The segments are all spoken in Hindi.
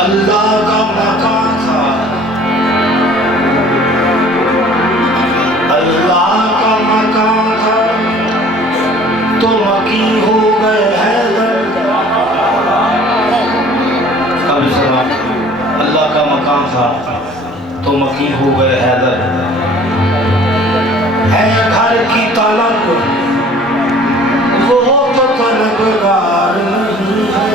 अल्लाह का मकान था, अल्लाह का मकान था, तो मकी हो गए हैदर। कभी सुना, अल्लाह का मकान था तो मकी हो गए हैदर। है घर की तलब वो तो तलबगार नहीं है।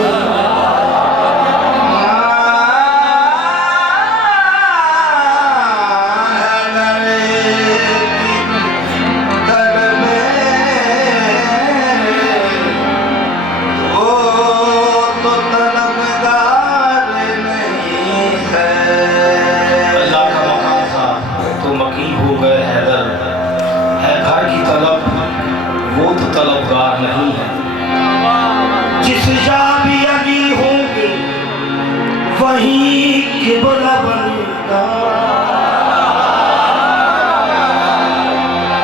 तलबगार नहीं है। जिस जा भी अली होंगे वहीं किबला बनेगा।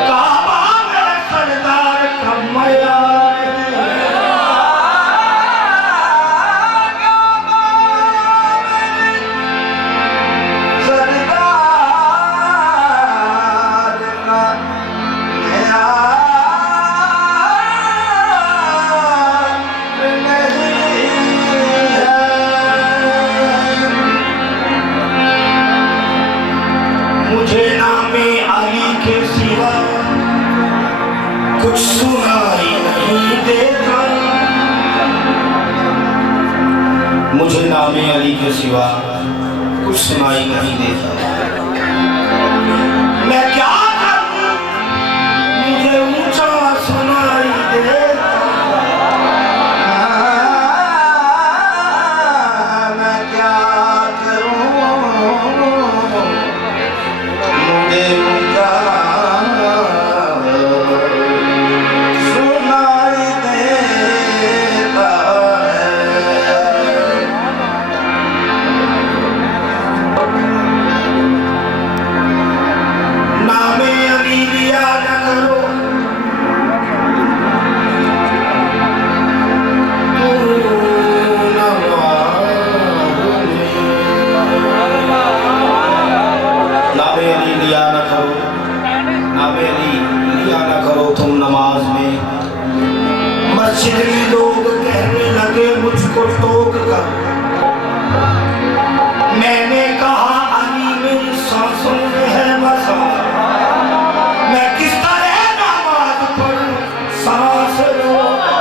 काबा मेरे सरदार का मयार है। काबा मेरे सरदार का मयार। मुझे नामे अली के सिवा कुछ सुनाई नहीं देता। मुझे नामे अली के सिवा कुछ सुनाई नहीं देता। मैं क्या करूं, मुझे ऊंचा सुनाई देता। मैं क्या करूं, मुझे ऊंचा सुनाई देता है। नामे अली लिया न करो तुम नमाज में। मस्जिद में लोग कहने लगे मुझको टोक कर। मैंने कहा अली मेरी सांसों में है बसा। मैं किस तरह नमाज पढ़ूं सांस रोका।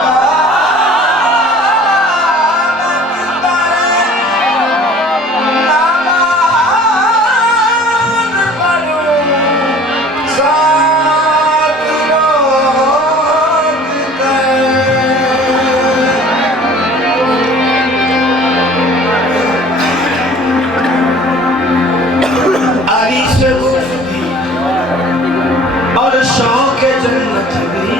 और शौक जन्नत भी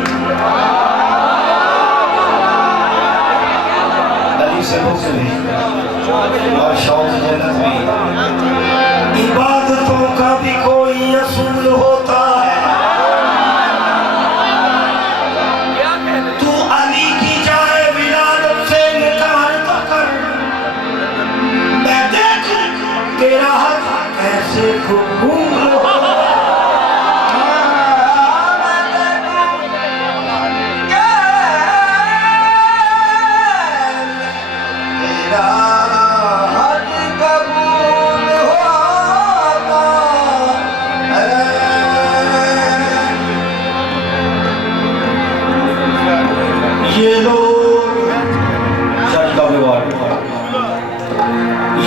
अली से बुग़्ज़ भी और शौक जन्नत भी। इबादतों का भी कोई असूल होता है। तू अली की जाए विलादत से इनकार तो कर। मैं देखूं तेरा हक कैसे कबूल हो।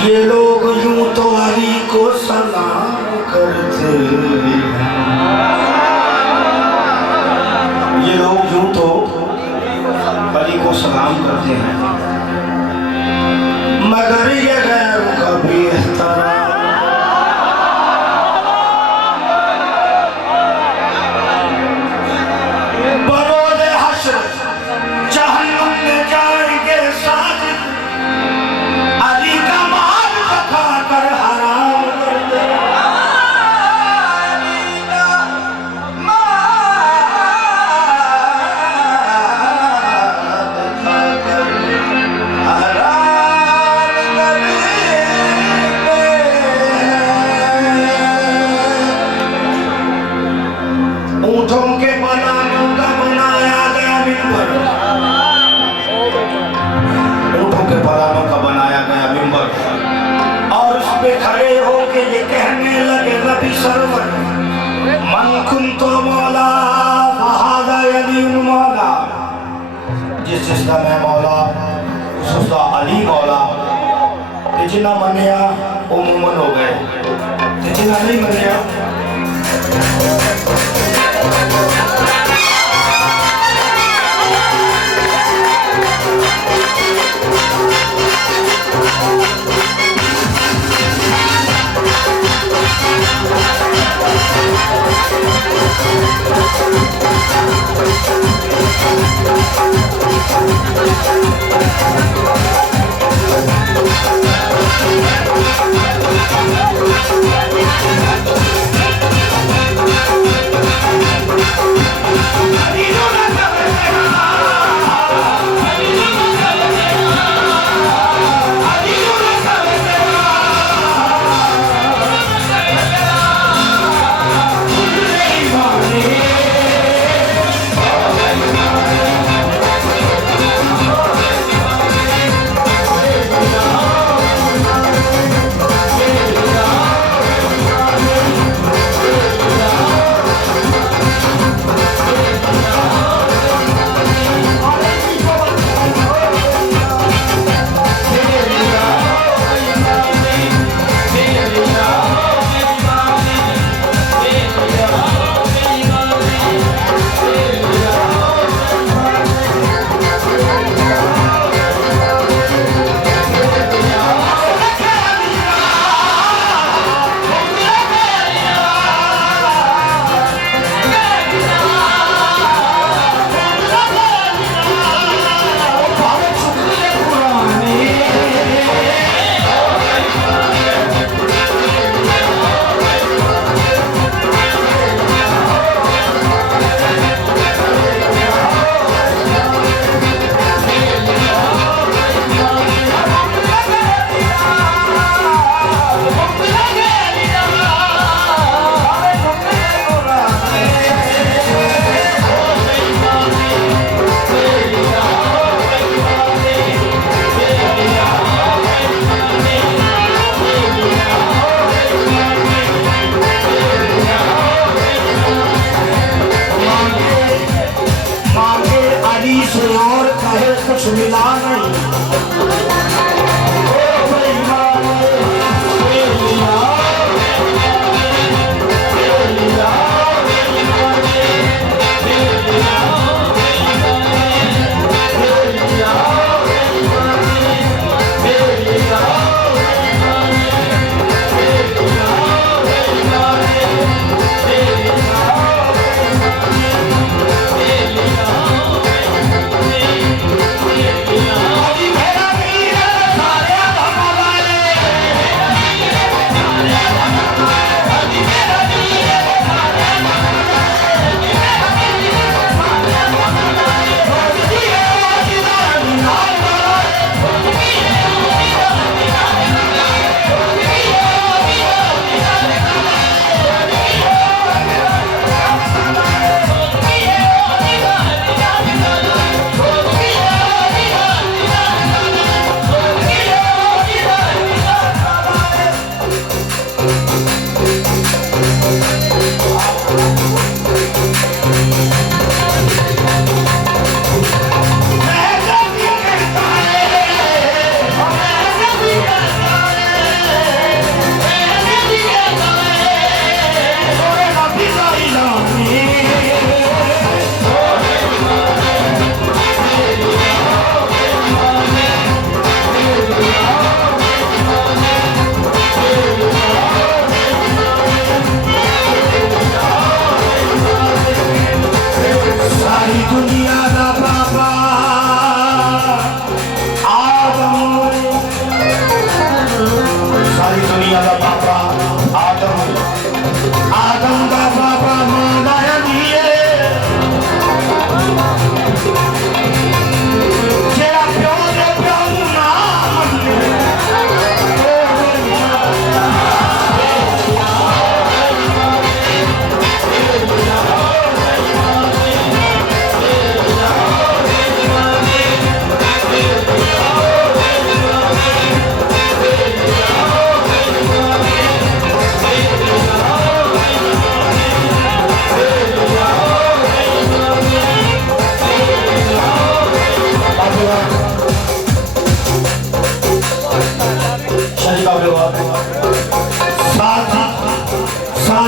ये लोग यूं तो अली को सलाम करते हैं। ये लोग यूं तो अली को सलाम करते हैं, मगर ये गैर का भी एहतराम। बरोज़े हश्र जहन्नुम में जाएंगे साजिद। अली का माल खाकर हराम कर दे। अली का माल खाकर हराम कर दे। मिंबर ऊँटों के पलानों का बनाया गया मिंबर और उस पे खड़े होके ये कहने लगे नबी सरवर मन कुंतो मौला फहादा अली मौला जिसका मैं मौला उसका अली मौला जिन्ना मनिया वो मुमन हो गए जिन्ना नहीं मनिया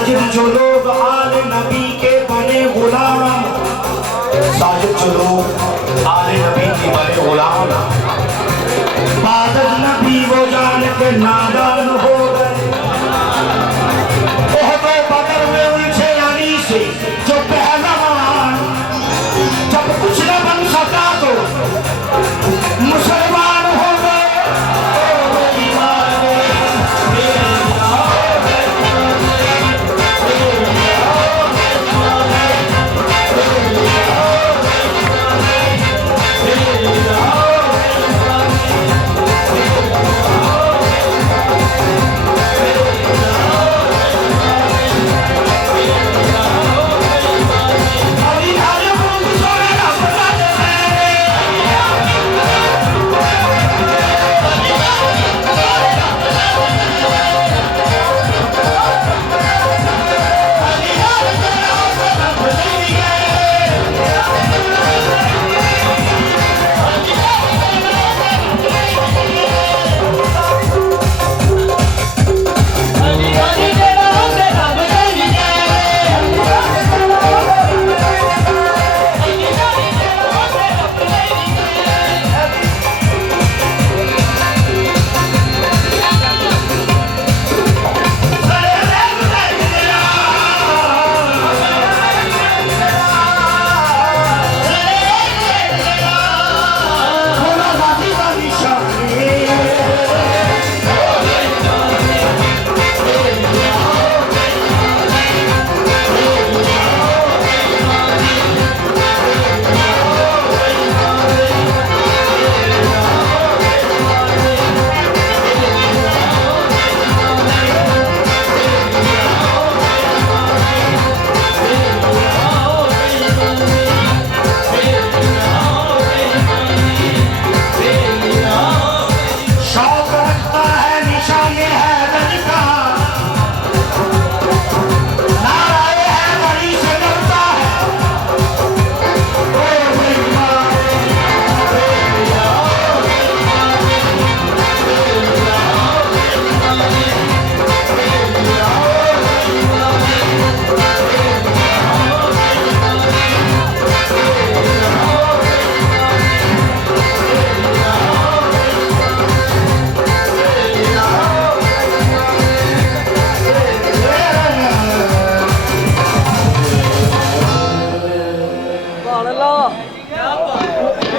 साजिद जो लोग आले नबी के बने गुलाम, साजिद जो लोग आले नबी के बने गुलाम, बादल नबी वो जान के नादान हो